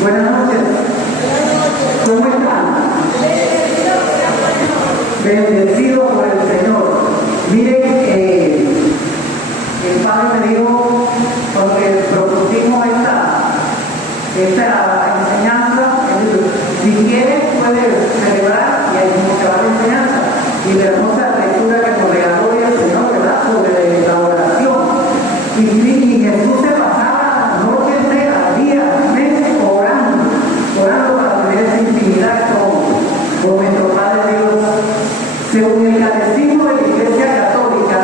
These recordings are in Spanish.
Buenas noches. ¿Cómo están? Bendecido por el Señor. Miren, el Padre me dijo, cuando le propusimos esta enseñanza, si quieres puedes celebrar y ahí se va la enseñanza. Y la hermosa lectura que nos regaló el Señor, ¿verdad? Sobre la oración. Y Jesús se pasaba noche entera, días, meses, orando para tener esa intimidad con nuestro Padre Dios. Según el Catecismo de la Iglesia Católica,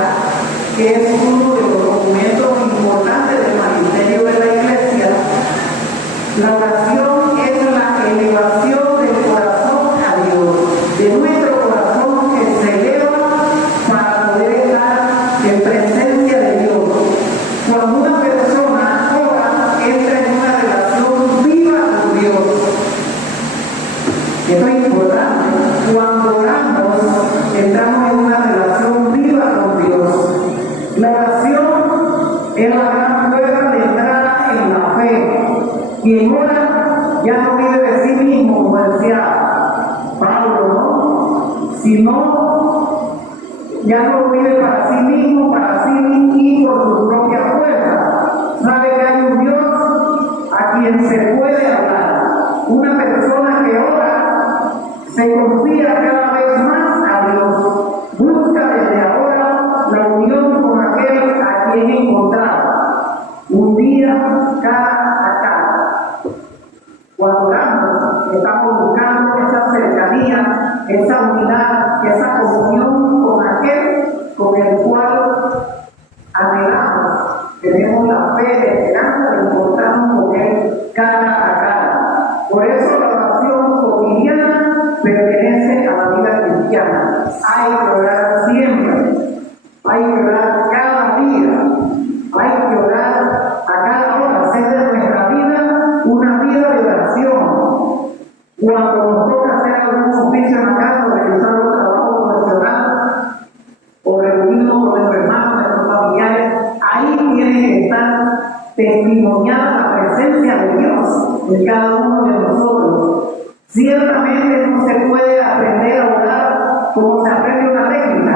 que es uno de los documentos importantes del magisterio de la Iglesia, la oración es la elevación del corazón a Dios, de nuestro corazón que se eleva para poder estar en presencia de Dios. Cuando una persona ora, entra en una relación viva con Dios. Esto es importante. Cuando oramos, entramos en una relación viva con Dios. La oración es la gran puerta de entrada en la fe. Quien ora ya no vive de sí mismo, como decía Pablo, ¿no? Sino ya no vive para sí mismo, para sí y por su propia fuerza. Sabe que hay un Dios a quien se puede hablar. Una persona que ora se confía cada vez más a Dios. Busca desde ahora la unión con aquel a quien encontrar. Un día cara a cara. Cuando oramos, estamos buscando esa cercanía, esa unidad, esa comunión con aquel con el cual anhelamos. Tenemos la fe, la esperanza de encontrarnos con él cara a cara. Por eso la oración cotidiana pertenece a la vida cristiana. Hay que orar siempre, hay que orar cada día, hay que orar a cada hora, hacer de nuestra vida una vida de oración. Cuando nos toca hacer algún oficio en la casa, realizar los trabajos profesionales o reunirnos con nuestros hermanos, nuestros familiares, ahí tiene que estar testimoniada la presencia de Dios en cada uno de nosotros. Ciertamente no se puede aprender a orar como se aprende una técnica.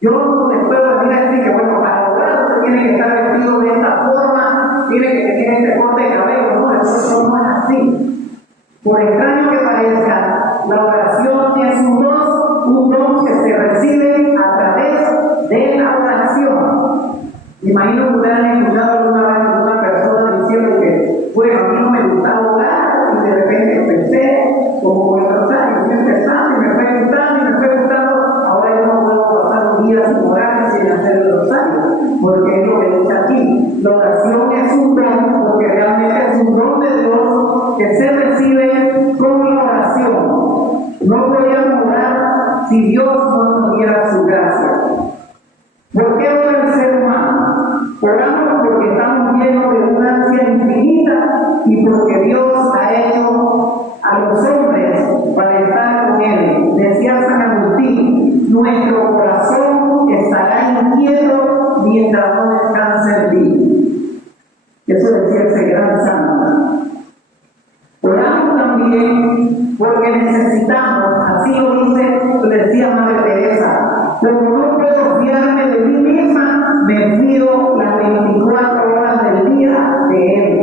Yo no les puedo venir a decir que, bueno, para orar usted tiene que estar vestido de esta forma, tiene que tener este corte de cabello. No, eso no es así. Por extraño que parezca, la oración es un don que se recibe a través de la oración. Imagino que ustedes han escuchado alguna vez a una persona diciendo que, bueno, a mí no me gustaba orar, y de repente empecé, como por el rosario, y empezando, y me fue gustando, ahora yo no puedo pasar un día sin orar y sin hacer el rosario, porque es lo que dice aquí. La oración es un don, porque realmente es un don de Dios que se recibe con la oración. No podríamos orar si Dios no nos diera su gracia. ¿Por qué ora el ser humano? Oramos porque estamos llenos de una ansia infinita y porque Dios ha hecho a los hombres para estar con Él. Decía San Agustín, nuestro corazón estará inquieto mientras no descanse en ti. Eso decía ese gran santo. Oramos también porque necesitamos, así lo decía Madre Teresa, como no puedo fiarme de mí misma, me fío las 24 horas del día de Él.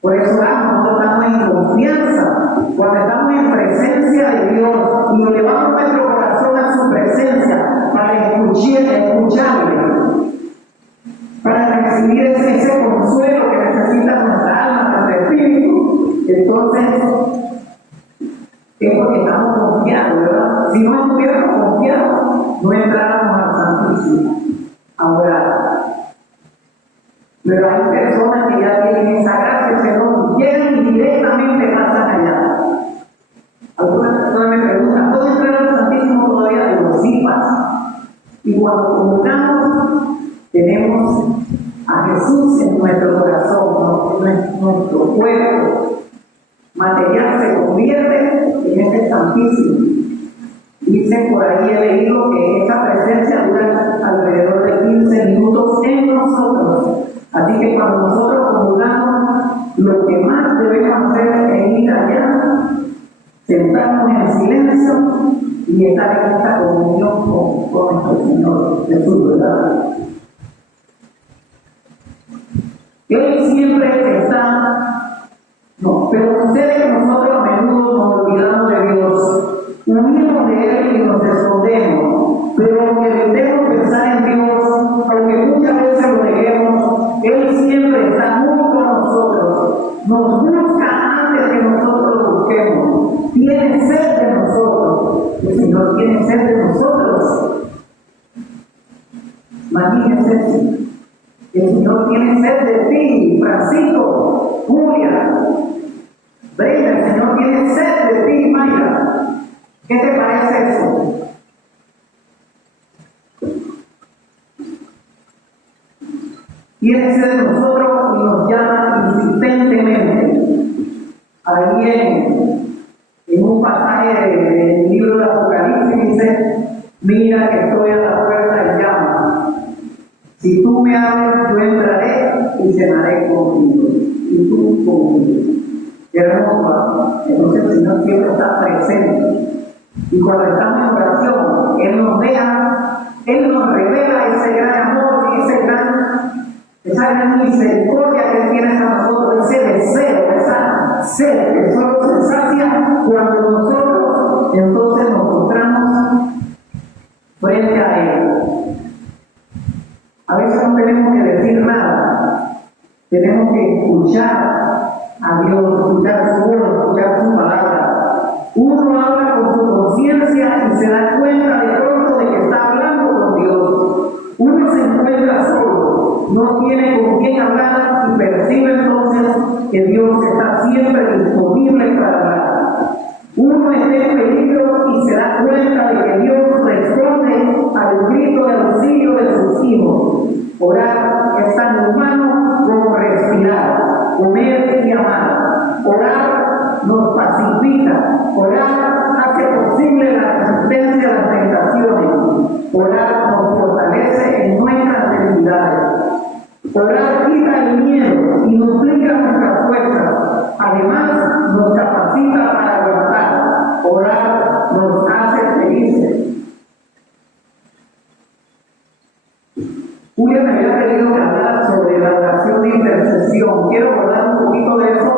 Por eso nosotros estamos en confianza, cuando estamos en presencia de Dios y nos llevamos nuestro corazón a su presencia para escucharle, para recibir ese consuelo que necesita nuestra alma, nuestro espíritu. Entonces, es porque estamos confiados, ¿verdad? Si no estuviéramos confiados, no entráramos al Santísimo a orar. Pero hay personas que ya tienen esa gracia, que no quieren y directamente pasan allá. Algunas personas me preguntan, ¿puedo entrar al Santísimo todavía? Digo, sí pasa. Y cuando comulgamos, tenemos a Jesús en nuestro corazón, en nuestro cuerpo material se convierte en este Santísimo. Dice por ahí, he leído que esta presencia dura alrededor de 15 minutos en nosotros. Así que cuando nosotros comulgamos, lo que y estar en esta comunión con nuestro Señor Jesús, ¿verdad? Él siempre está, no, pero sucede que nosotros a menudo nos olvidamos de Dios, huimos de Él y nos escondemos, pero aunque debemos pensar en Dios, aunque muchas veces lo neguemos, Él siempre está muy con nosotros, nos busca antes que nosotros lo busquemos, tiene sed de nosotros, el Señor tiene sed de nosotros. Imagínense eso. El Señor tiene sed de ti, Francisco, Julia, Brenda, el Señor tiene sed de ti, Mayra. ¿Qué te parece eso? Tiene sed de nosotros y nos llama insistentemente. Ahí en un pasaje del libro de Apocalipsis dice: mira que estoy a la puerta y llamo. Si tú me abres, yo entraré y cenaré contigo, y tú conmigo. Qué hermoso. Entonces el Señor siempre está presente. Y cuando estamos en oración, Él nos deja, Él nos revela ese gran amor, esa gran misericordia que Él tiene hacia nosotros, ese deseo, esa sed que solo se sacia cuando nosotros entonces nos encontramos frente a Él. A veces no tenemos que decir nada, tenemos que escuchar a Dios, escuchar su voz, escuchar su palabra. Uno habla con su conciencia y se da cuenta de pronto de que está hablando con Dios. Uno se encuentra solo, no tiene con quién hablar y percibe entonces que Dios está siempre disponible para hablar. Uno está en peligro y se da cuenta de que Dios responde al grito de auxilio de sus hijos. Orar es tan humano como respirar, comer y amar. Orar nos pacifica, orar hace posible la resistencia a las tentaciones, orar nos fortalece en nuestras debilidades. Orar quita el miedo y duplica nuestras fuerzas, además nos capacita para aguantar. Orar nos hace felices. Julia me había pedido que hablara sobre la oración de intercesión. Quiero hablar un poquito de eso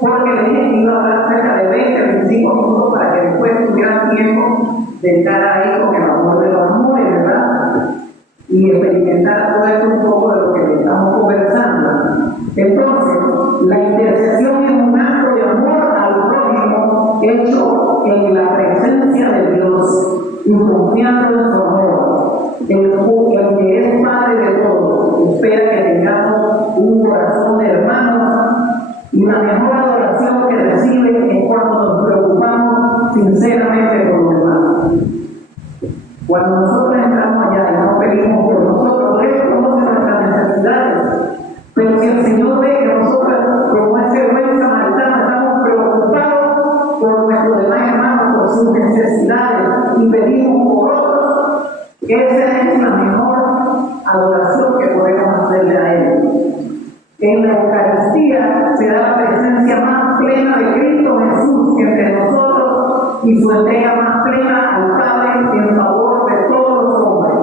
porque le dije que iba a hablar cerca de 20-25 minutos para que después tuvieran tiempo de estar ahí con el amor de los amores, ¿verdad? Y experimentar todo esto un poco de lo que estamos conversando. Entonces, la intercesión es un acto de amor al prójimo hecho en la presencia de Dios y confiando en su amor. El que es Padre de todos espera que tengamos un corazón de hermanos, y la mejor adoración que recibe es cuando nos preocupamos sinceramente por los demás. Cuando nosotros entramos allá y no pedimos por nosotros, Él conoce nuestras necesidades. Pero si el Señor ve que nosotros, como ese buen samaritano, estamos preocupados por nuestros demás hermanos, por sus necesidades, y pedimos por otros, esa es la mejor adoración que podemos hacerle a Él. En la Eucaristía se da la presencia más plena de Cristo Jesús entre nosotros y su entrega más plena al Padre en favor de todos los hombres.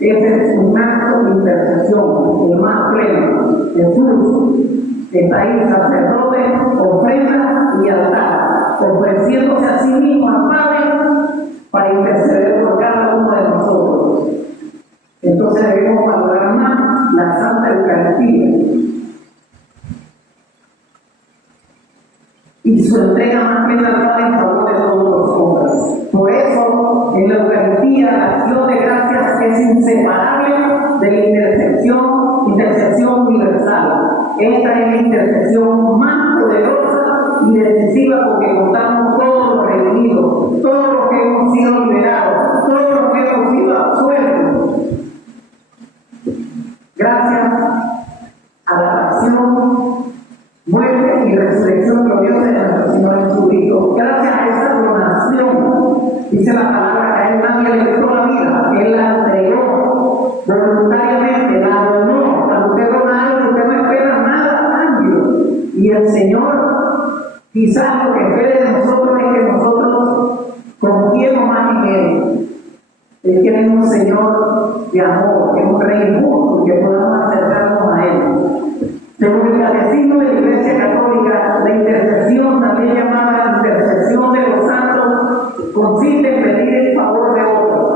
Ese es un acto de intercesión, el más pleno. Jesús está ahí, sacerdote, ofrenda y altar, ofreciéndose a sí mismo al Padre para interceder por cada uno de nosotros. Entonces debemos valorar más la Santa Eucaristía y su entrega más plena al Padre en favor de todos los hombres. Por eso, en la Eucaristía, la acción de gracias es inseparable de la intercesión universal. Esta es la intercesión más poderosa y decisiva porque contamos todos los redimidos, todos los que hemos sido liberados, todos los que hemos sido absueltos. Gracias a la pasión, muerte y resurrección gloriosa de nuestro Señor Jesucristo. Gracias a esa donación, dice la palabra que a Él nadie le quitó la vida, Él la entregó voluntariamente, la donó. Cuando usted dona algo, usted no espera nada a cambio. Y el Señor, quizás lo que espere de nosotros es que nosotros confiemos más más en Él. Él quiere un Señor de amor, que es un Rey justo, que podamos acercarnos a Él. Según el Catecismo de la Iglesia Católica, la intercesión, también llamada intercesión de los santos, consiste en pedir el favor de otros.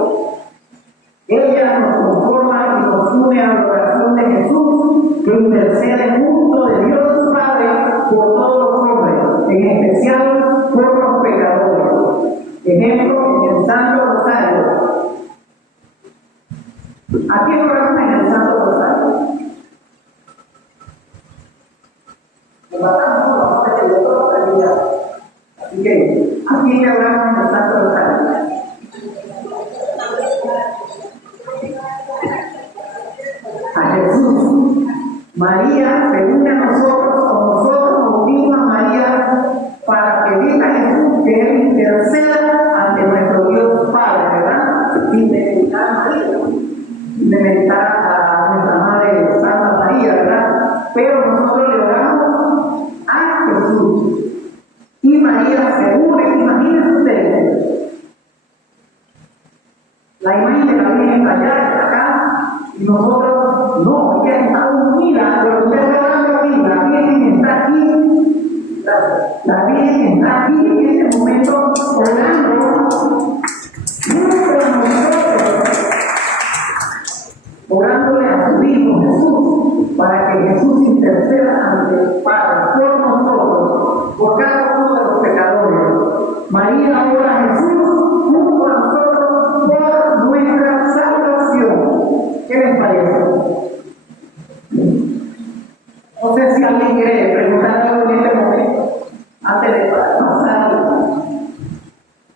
Ella nos conforma y nos une a la oración de Jesús, que intercede junto de Dios Padre por todos los hombres, en especial por los pecadores. Ejemplo, en el Santo Rosario. ¿A quién oramos en el Santo Rosario? Nos matamos por la parte de otra realidad. Así que, ¿a quién le oramos en el Santo Rosario? A Jesús. María se une a nosotros, o nosotros nos unimos a María para pedir a Jesús que Él interceda ante nuestro Dios Padre, ¿verdad? Sin demeritar a María, sin demeritar a nuestra Madre Santa María, ¿verdad? Pero nosotros le oramos a Jesús. Y María se une, imagínense ustedes, la imagen de la Virgen está allá, está acá, y nosotros no, ella está unida, pero usted está hablando aquí, la Virgen está aquí, la Virgen está aquí en este momento orando junto a nosotros, orándole a su Hijo Jesús, para que Jesús interceda ante el Padre por nosotros, por cada uno de los pecadores. María ora a Jesús junto a nosotros por nuestra salvación. ¿Qué les parece? No sé si alguien quiere preguntar algo en este momento, antes de pasar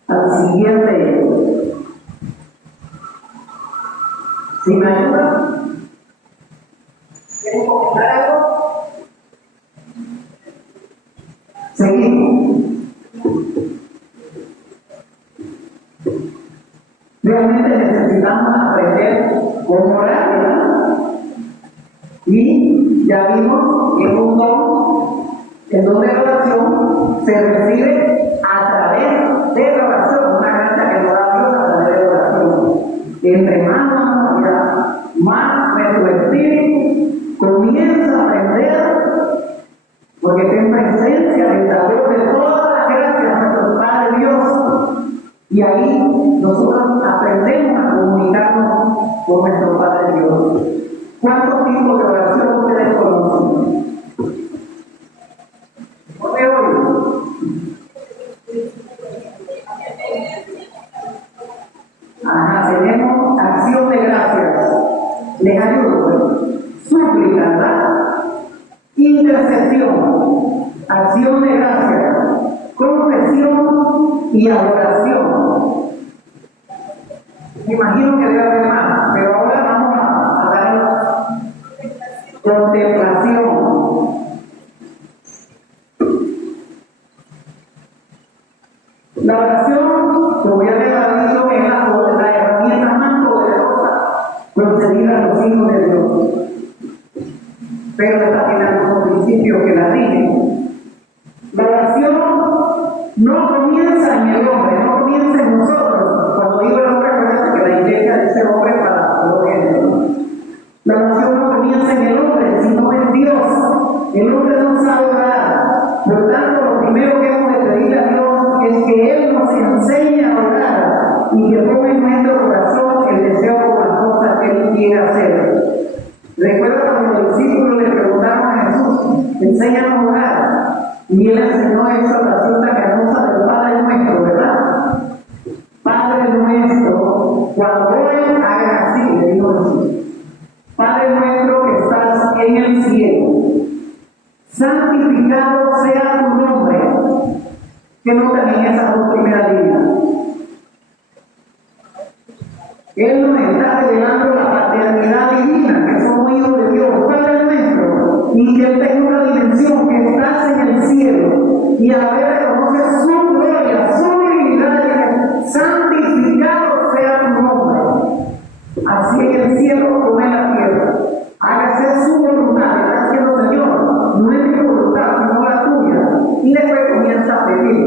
al siguiente. ¿Sí me ayuda? ¿Quieren comentar algo? Seguimos. Realmente necesitamos aprender cómo orar, ¿verdad? Y ya vimos que es un don, el don de la oración se recibe a través de la oración, una gracia que nos da Dios a través de la oración. Entre más vamos allá, más nuestro espíritu comienza a aprender, porque está en presencia del dador de todas las gracias, nuestro Padre Dios. Y ahí nosotros aprendemos a comunicarnos con nuestro Padre Dios. ¿Cuántos tipos de oración ustedes conocen? ¿No me oyen? Ajá, tenemos acción de gracias. Les ayudo. Súplica, ¿verdad? Intercesión, acción de gracias, confesión y adoración. Me imagino que debe haber más, pero ahora vamos a dar contemplación. La oración, como ya les he dicho, es la herramienta más poderosa concedida a los hijos de Dios. Pero esta tiene algunos principios que la rigen. La oración no comienza en el hombre, no comienza en nosotros. Cuando digo el hombre, recuerda que la iglesia dice hombre para los géneros. La oración no comienza en el hombre, sino en Dios. El hombre no sabe orar. Por tanto, lo primero que hemos de pedir a Dios es que Él nos enseñe a orar y que ponga en nuestro corazón el deseo por las cosas que Él quiere hacer. Recuerda cuando los discípulos le preguntaron a Jesús, enséñanos a orar. Y Él enseñó esa oración tan hermosa del Padre nuestro, ¿verdad? Padre nuestro, cuando oren, hagan así, le dijo Jesús. Padre nuestro que estás en el cielo, santificado sea tu nombre. Que no también esas dos primeras líneas. Él nos está revelando la paternidad divina, que somos hijos de Dios, Padre nuestro, y que Él tenga una dimensión que estás en el cielo, y a la vez reconoce su gloria, su divinidad, santificado sea tu nombre. Así en el cielo como en la tierra. Hágase su voluntad, está diciendo Señor, no es mi voluntad, sino la tuya. Y después comienza a pedir.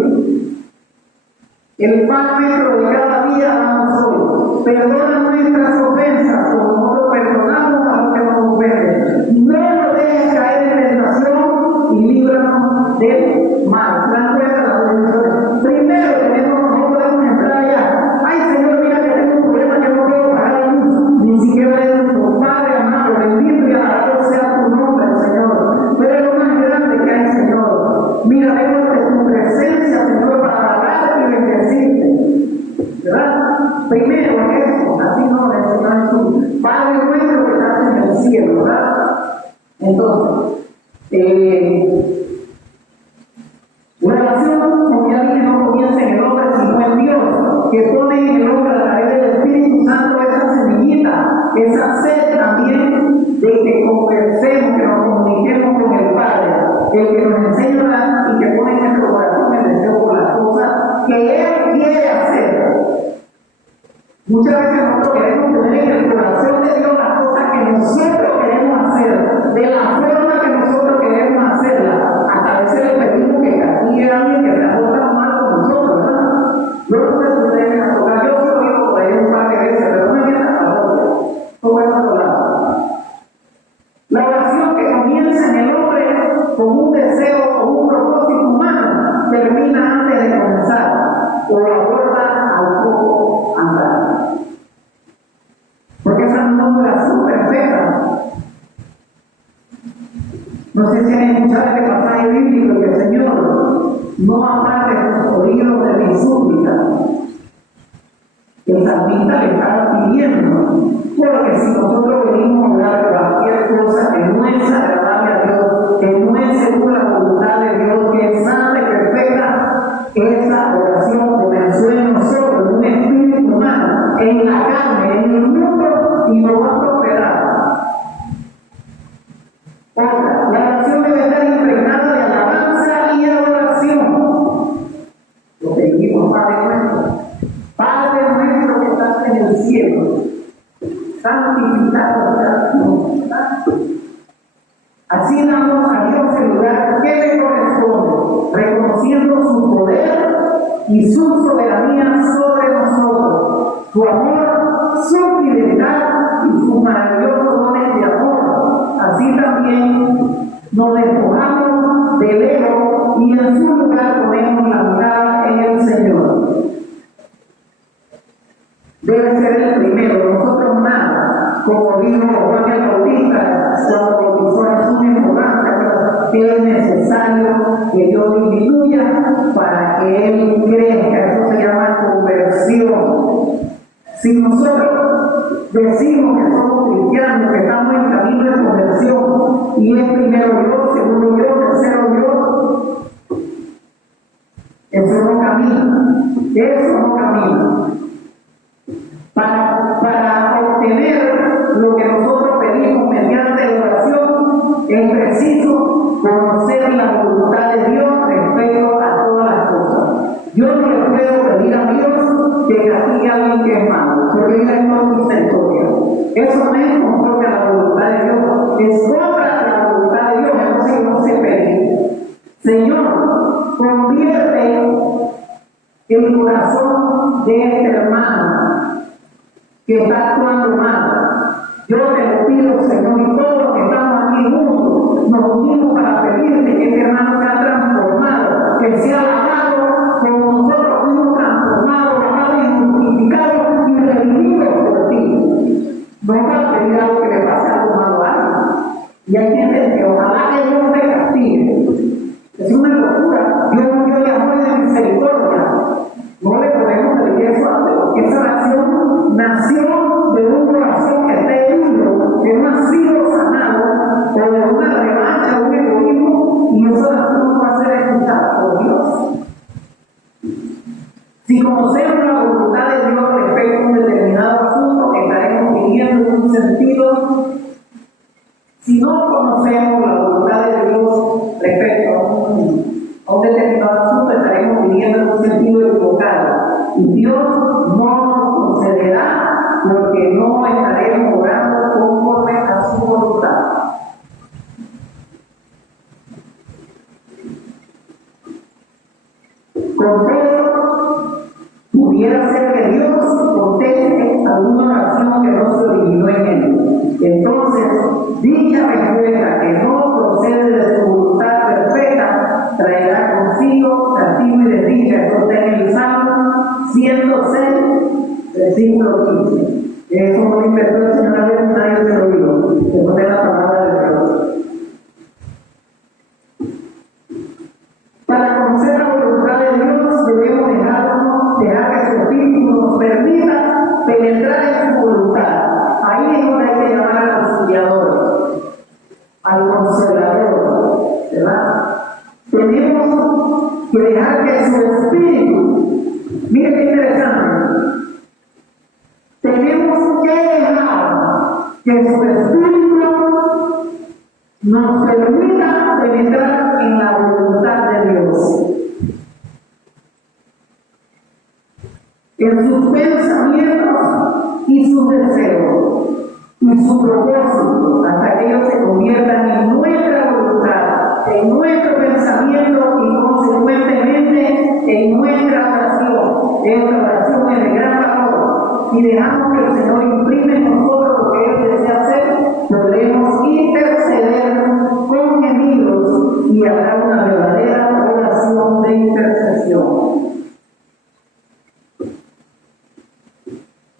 El pan nuestro de cada día danos hoy. Perdona nuestras ofensas, como nosotros perdonamos a los que nos ofenden. No nos dejes caer en tentación y líbranos del mal. ¿Se dan cuenta de las bendiciones? Primero no podemos entrar allá. Ay, Señor, mira que tengo un problema, que no puedo pagar la luz. Ni siquiera es tu Padre amado, bendito y alabado sea tu nombre, Señor. Pero es lo más grande que hay, Señor. Mira, vengo de tu presencia, Señor, para alabarte y bendecirte. ¿Verdad? Primero eso, así no, el Señor Jesús. Padre nuestro que estás en el cielo, ¿verdad? Entonces, la oración, como ya dije, no comienza en el hombre, sino en Dios, que pone en el hombre a través del Espíritu Santo esa semillita, esa sed también de que conversemos, que nos comuniquemos con el Padre, el que nos enseña y que pone en nuestro corazón el deseo por las cosas que Él quiere hacer. Muchas veces nosotros queremos poner en el corazón de Dios las cosas que nosotros queremos hacer, de la forma que nosotros queremos hacerla. Hasta a veces le pedimos que castigue a alguien que se ha portado mal con nosotros, ¿verdad? Yo no sé si ustedes me han tocado, yo lo digo por ahí un par de veces, pero no me viene a la parroquia, como es otro lado. La oración que comienza en el hombre con un deseo o un propósito humano, termina antes de comenzar, o aborda al poco andar. Porque esa no es una oración perfecta. No sé si han escuchado este pasaje bíblico que el Señor no aparte los oídos de mi súplica. El salmista le está pidiendo, porque si nosotros venimos a orar cualquier cosa que no es agradable a Dios, que no es según la voluntad de Dios, que es santa y perfecta, esa oración comenzó en nosotros, en un espíritu humano, en la carne, en el mundo, y no va a prosperar. Otra, la oración debe estar impregnada de alabanza y adoración. Lo que dijimos, Padre nuestro que estás en el cielo, santificado sea tu nombre. Así damos a Dios el lugar que le corresponde, reconociendo su poder y su soberanía sobre nosotros, su amor, su fidelidad y sus maravillosos dones de amor. Así también nos despojamos del ego y en su lugar ponemos la mirada en el Señor. Debe ser el primero, nosotros nada, como dijo Juan el Bautista, cuando bautizó a Jesús en Jordán, que es necesario que yo disminuya para que Él crezca. Eso se llama conversión. Si nosotros decimos que somos cristianos, que estamos en camino de conversión, y es primero yo, segundo yo, tercero yo, eso no camina. Eso no camina. Para obtener lo que nosotros pedimos mediante la oración, es preciso conocer la voluntad de Dios respecto a todas las cosas. Yo no le puedo pedir a Dios que castigue a alguien que es malo, porque Él no es misericordia. Eso no es conforme a la voluntad de Dios, es contra la voluntad de Dios. Entonces no se pide. Señor, convierte el corazón de este hermano que está actuando mal. Yo te lo pido, Señor, y todos los que estamos aquí juntos nos unimos para pedirte que este hermano sea transformado, que sea lavado como nosotros fuimos transformados, lavados y justificados y redimidos por ti. No es para pedir algo que le pase algo malo a alguien. Y hay gente que ojalá que Dios me castigue. Es una locura. Dios nos dio de amor y de misericordia. No le podemos pedir eso a Dios, porque esa oración nació de un corazón que está herido, que no ha sido sanado, o de una revancha, un egoísmo, y esa oración no va a ser escuchada por Dios. Si conocemos la voluntad de Dios respecto a un determinado asunto, estaremos viviendo en un sentido. Si no conocemos la voluntad de Dios respecto a un determinado asunto, estaremos viviendo en un sentido equivocado. Y Dios no nos concederá porque no estaremos orando conforme a su voluntad. Con todo, pudiera ser que Dios conteste alguna oración que no se originó en él. Entonces, dicha respuesta que no procede de su voluntad perfecta traerá consigo castigo y desdicha. Esto está en el Salmo 106, versículo 15. Eso no lo inventó el Señor, nadie se lo dijo. Después de la palabra de Dios. Para conocer la voluntad de Dios debemos dejar que su Espíritu nos permita penetrar en su voluntad. Ahí es donde hay que llamar al conciliador, al consolador, ¿verdad? Tenemos que dejar que su Espíritu, miren qué interesante, tenemos que dejar que su Espíritu nos permita penetrar en la voluntad de Dios, en sus pensamientos y sus deseos y su propósito, hasta que ellos se conviertan en nuestra voluntad, en nuestro pensamiento y consecuentemente en nuestra oración. Esta oración es de gran valor. Si dejamos que el Señor imprime en nosotros lo que Él desea hacer, podremos interceder con gemidos y habrá una verdadera oración de intercesión.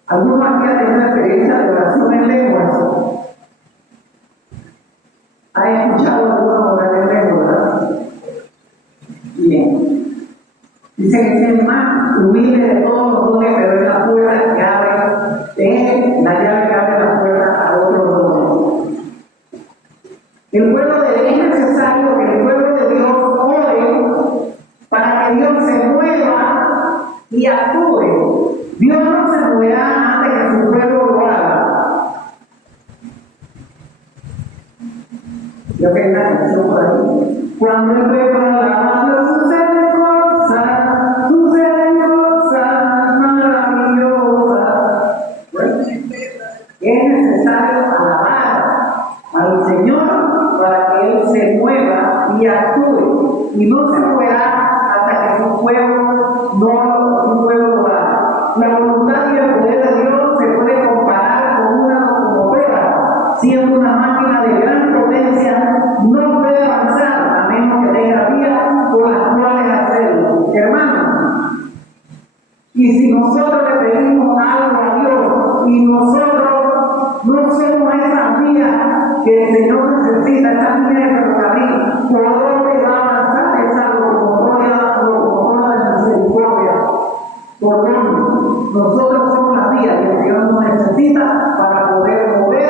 ¿Alguno aquí ha tenido experiencia de oración en lenguas? ¿Ha escuchado alguna orar en lenguas? Bien. Dice que es el más humilde de todos los dones, pero es la puerta que abre, la llave que abre la puerta a otros dones. El pueblo de Dios es necesario que el pueblo de Dios ore para que Dios se mueva y actúe. Dios no se moverá antes que su pueblo lo haga. Yo que hay una canción por ahí. Cuando el pueblo alaba, Dios suceden cosas maravillosas. Bueno, es necesario alabar al Señor para que Él se mueva y actúe. Y no se moverá hasta que su pueblo lo haga. La voluntad y el poder de Dios se puede comparar con una locomotora. Siendo una máquina de gran potencia, no puede avanzar a menos que tenga vías con las cuales hacerlo. Hermano, y si nosotros le pedimos algo a Dios y nosotros no somos esas vías que el Señor necesita, esas vías de ferrocarril, ¿por dónde va a avanzar esa locomotora de misericordia? ¿Por dónde? Nosotros somos las vías que el Señor nos necesita para poder mover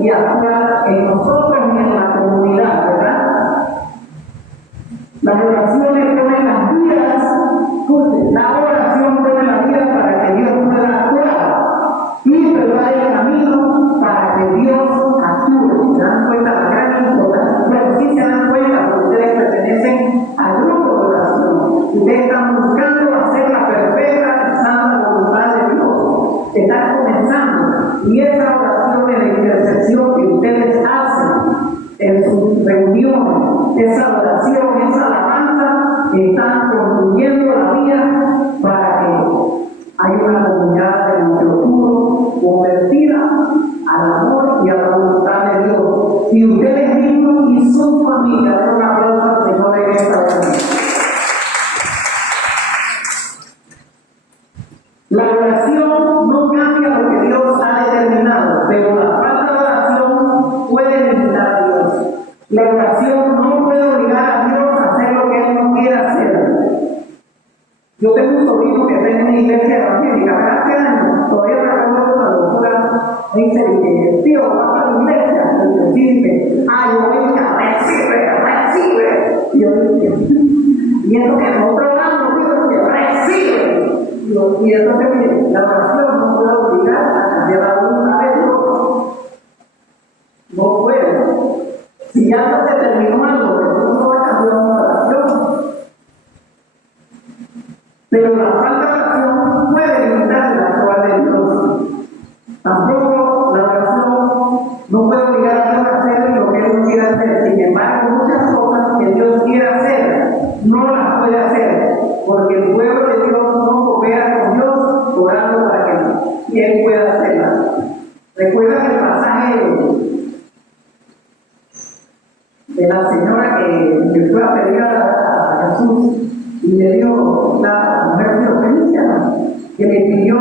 y actuar en nosotros y en la comunidad, ¿verdad? Las oraciones ponen las vías, la oración pone las vías para que Dios pueda actuar y preparar el camino para que Dios actúe. ¿Se dan cuenta la gran importancia? Bueno, sí se dan cuenta porque ustedes pertenecen al grupo de oración. Ustedes están buscando hacer la perfecta y santa voluntad de Dios. Están comenzando y esa oración de la intercesión que ustedes hacen en sus reuniones, esa oración, esa alabanza, están construyendo la vía para que haya una comunidad de nuestro futuro convertida al amor y a la voluntad de Dios. Y ustedes mismos y su familia, den un aplauso al Señor en esta oración. La oración no cambia lo que Dios ha determinado, pero la falta de oración puede limitar a Dios. La oración no puede obligar a Dios a hacer lo que Él no quiere hacer. Yo tengo un sobrino que está en una iglesia evangélica, ¿verdad? ¿Qué años? Todavía me recuerdo la doctora me dice que tío, va para la iglesia, y dice, yo venga, recibe. Y yo dije, y es lo que nosotros hablamos, digo, que recibe. Y entonces, mire, la oración no puede obligar a cambiar la voluntad de Dios. No puede. Si ya no se terminó algo, entonces no va a cambiar una oración. Pero la falta de oración no puede limitar la actual de Dios. Tampoco la oración no puede obligar a Dios a hacer lo que Él no quiere hacer. Sin embargo, muchas cosas que Dios quiere hacer, no las puede hacer. Porque el pueblo de Dios no coopera con Dios de la señora que fue a pedir a Jesús y le dio la mujer de que le pidió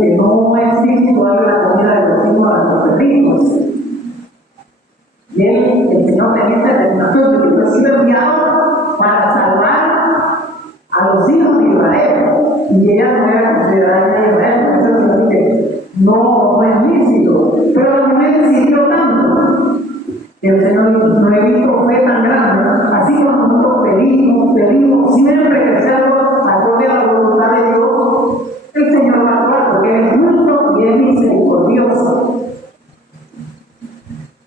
que no es lícito darle la comida de los hijos a los perritos. Y el Señor tenía esta determinación de que fue sido enviado para salvar a los hijos de Israel. Y ella no era considerada de Israel, por eso el Señor dice, no es lícito. Pero la mujer insistió tanto que el Señor dijo, no he visto fe tan grande, así como nosotros pedimos siempre que sea acorde a la voluntad de Dios, el Señor va a actuar porque es justo y es misericordioso.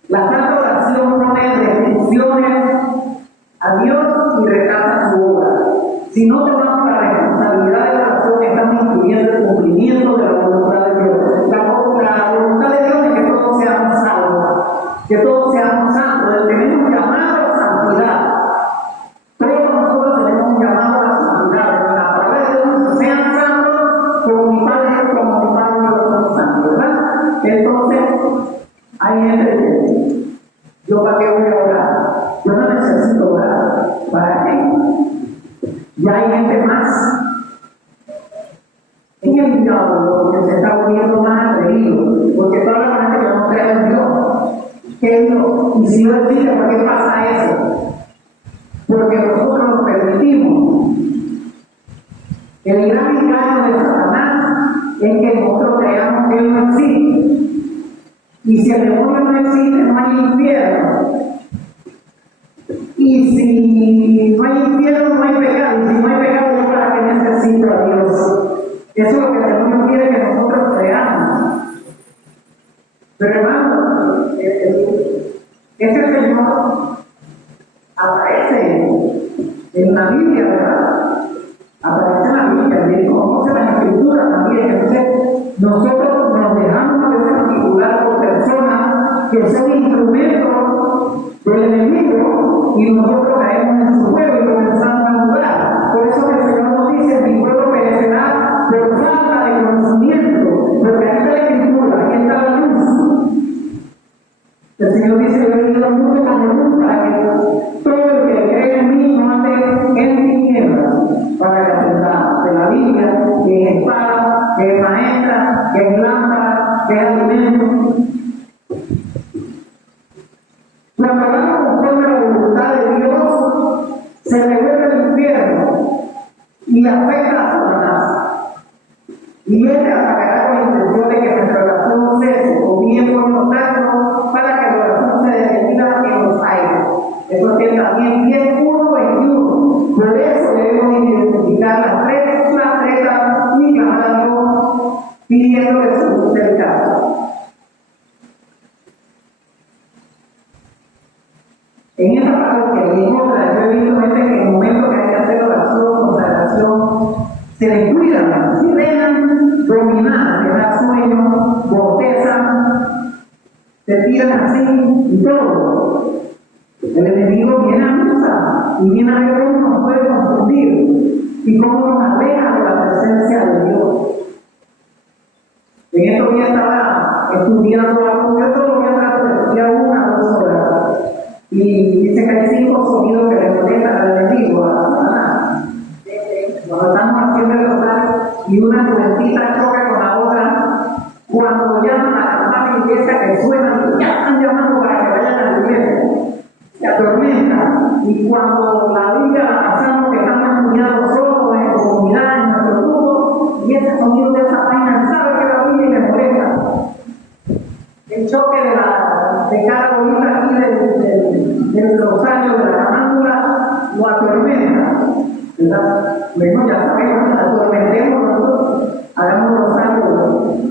La santa oración pone restricciones a Dios y retrasa su obra. Si no tomamos la responsabilidad de la oración, estamos incluyendo el cumplimiento de la voluntad de Dios. La voluntad de Dios es que todos seamos salvos, que todos seamos santos. Tenemos llamado a la santidad. Todos nosotros tenemos un llamado a la santidad. En la palabra de Dios, sean santos como mi Padre yo soy santo, ¿verdad? Entonces, hay gente que dice, ¿yo para qué voy a orar? Yo no necesito orar. ¿Para qué? Ya hay gente más en el diablo que se está volviendo más atrevido, porque toda la gente que no cree en Dios, que Dios, y si no explica por qué pasa eso, porque nosotros nos permitimos. El gran engaño de Satanás es que nosotros creamos que Él no existe. Y si el demonio no existe, no hay infierno. Y si no hay infierno, no hay pecado. Y si no hay pecado, yo para qué necesito a Dios. Eso es lo que el demonio quiere que nosotros creamos. Pero hermano, ese Señor aparece en la Biblia, ¿verdad? Aparece en la Biblia, y conoce las Escrituras también. Entonces, nosotros nos dejamos a veces manipular por personas que son instrumentos del enemigo y nosotros caemos en su juego y comenzamos a jugar. Por eso que el Señor nos dice: mi pueblo perecerá por falta de conocimiento, porque ahí está la Escritura, aquí está la luz. El Señor dice: yo he venido al mundo como luz para que todo el que cree en mí no ande en tinieblas, para que aprendamos de la Biblia, que es espada, que es maestra, que es lámpara, que es alimento. Cuando hablamos conforme a la voluntad de Dios, se revuelve el infierno y afecta a Satanás. Y él atacará con la intención de que nuestra oración cese, o bien por los actos, para que la oración se detenga en los aires. Eso tiene también 10:1-21. Por eso debemos identificar las tretas y clamar a Dios pidiendo que se use el caso. En esta parroquia y en otras, yo he visto gente que en el momento que hay que hacer oración, consagración, se descuidan, se dejan dominar, les da sueño, bostezan, se tiran así y todo. El enemigo viene a misa y viene a ver cómo nos puede confundir y cómo nos aleja de la presencia de Dios. En estos días estaba estudiando algo, yo todos los días trato de estudiar 1 o 2 horas. Y dice que hay 5 sonidos que le molestan al enemigo, a Satanás. Cuando estamos haciendo el rosario y una juventud choca con la otra, cuando llaman a la campana iglesia que suena, ya están llamando para que vayan a la iglesia, se atormenta. Y cuando la Biblia la pasamos, que estamos estudiando solos, en comunidad, en nuestro grupo, y ese sonido de esa vaina, sabe que la Biblia le molesta. El choque de cada bolita aquí del rosario, de la camándula, lo atormenta, ¿verdad? Bueno, ya sabemos, atormentemos nosotros, hagamos rosario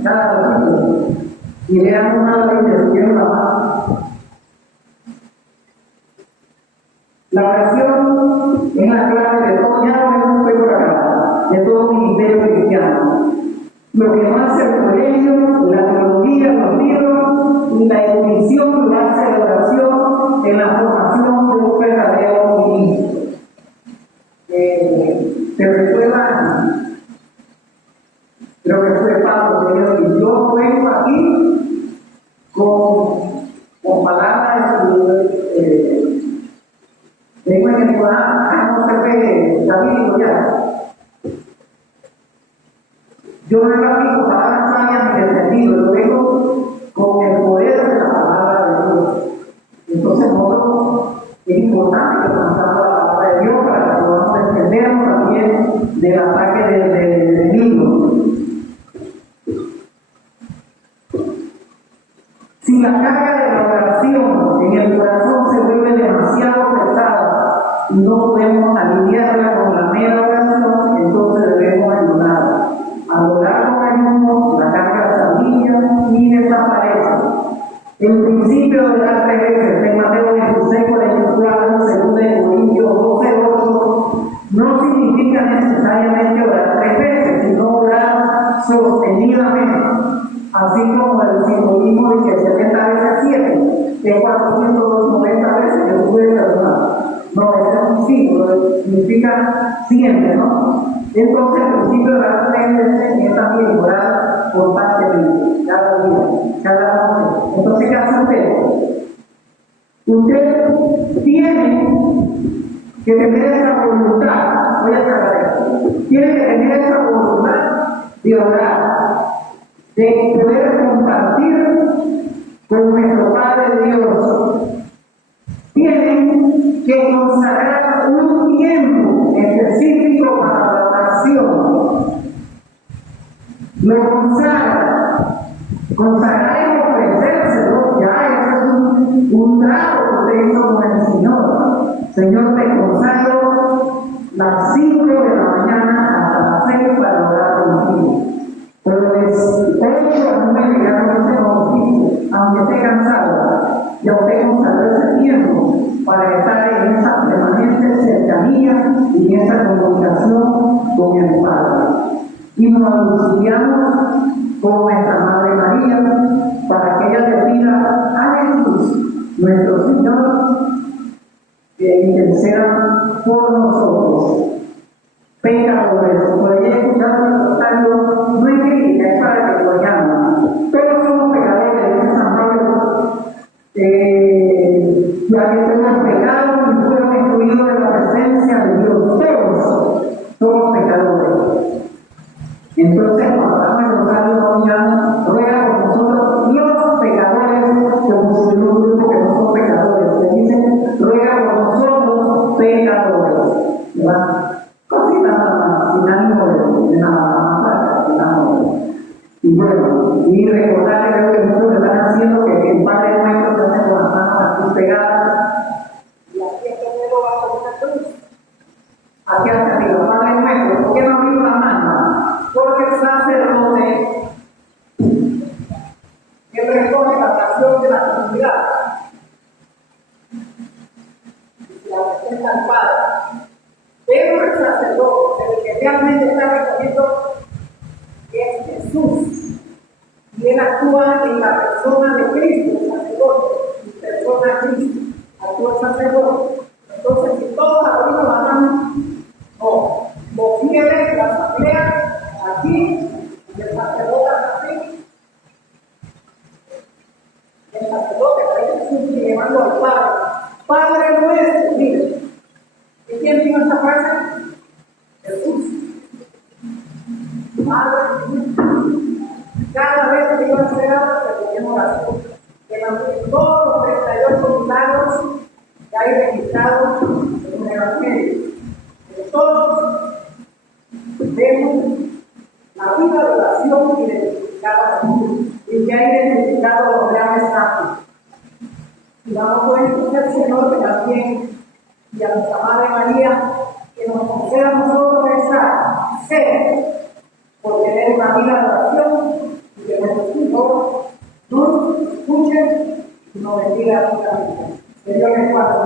cada ratito y leamos una hora y quiero la paz. La oración es la clave de todo, ya no estoy por acá, de todo ministerio cristiano. Lo que no hace el colegio, la teología, los libros y la erudición lo hace la oración en la formación de un verdadero ministro. Se recuerda, creo que fue Pablo que dijo que yo vengo aquí con palabras Tengo en el programa, no se ve David ya. Yo no he aplicado palabras sabias ni entendido, lo digo con el poder de la palabra de Dios. Entonces nosotros es importante que conozcamos la palabra de Dios para que podamos entendernos también del ataque del enemigo. Si la carga de la oración en el corazón se vuelve demasiado pesada y no podemos aliviarla con la mera oración, entonces debemos ayunar. Al orar con ayuno, la carga se alivia y desaparece. El principio de las 3 veces en Mateo 26, 44, 2 de Corintios 12, 8, no significa necesariamente orar 3 veces, sino orar sostenidamente. Así como el simbolismo de que 70 veces 7, que es 490 veces que puede perdonar. No, ese es un símbolo, significa siempre, ¿no? Entonces, el principio de las 3 veces es también orar constantemente, cada día, cada noche. Entonces, ¿qué hace usted? Usted tiene que tener esa voluntad, voy a aclarar esto, tiene que tener esa voluntad de orar, de poder compartir con nuestro Padre Dios. Tienen que consagrar un tiempo específico para la oración. Lo consagrar es ofrecérselo, ya eso es un trato que usted hizo con el Señor. Señor, te consagro las 5 de la mañana hasta las 6 para orar contigo. Pero es 8 a 9 ya no se conquiste, aunque esté cansado, ya usted consagró ese tiempo para estar en esa permanente cercanía y en esa comunicación con el Padre. Y nos auxiliamos con nuestra Madre María para que ella le pida a Jesús, nuestro Señor, que interceda por nosotros. Pecadores, por ahí escuchando el comentario, no hay crítica, es para que lo llamen. Todos somos pecadores, dice San Pablo, ya que todos pecados y fueron excluidos de la presencia de Dios. Todos somos pecadores. Entonces, cuando hablamos de rosario, nos llaman, ruega por nosotros los pecadores, como si no un grupo que no son pecadores. Se dice, ruega por nosotros pecadores. ¿Verdad? Sin ánimo de nada más. Y bueno, y recordar que creo que muchos están haciendo que el Padre Nuestro se hace con las manos aquí pegadas. Y aquí el Señor va a poner una cruz. Aquí hacia arriba, Padre Nuestro, ¿por qué no abrimos la mano? Porque el sacerdote, él recoge la oración de la comunidad. Y la presenta al Padre. Pero el sacerdote, el que realmente está recogiendo, es Jesús. Y él actúa en la persona de Cristo, el sacerdote, en persona de Cristo, actúa el sacerdote. Entonces, si todos abrimos la mano, no, los fieles, la asamblea, aquí, y el sacerdote así, el sacerdote trae Jesús y llevando al Padre. Padre nuestro, mire. ¿Y quién dijo esta frase? Jesús. Padre, cada vez que iba a hacer algo, se ponía en oración. En todos los 38 milagros que hay registrados en el Evangelio, en todos vemos la vida de oración identificada y que ha identificado a los grandes santos. Y damos cuenta del Señor que también, y a nuestra Madre María, que nos conceda a nosotros esa fe por tener una vida de oración y que nuestro Señor nos escuche y nos bendiga a nuestra vida. Que Dios les guarde.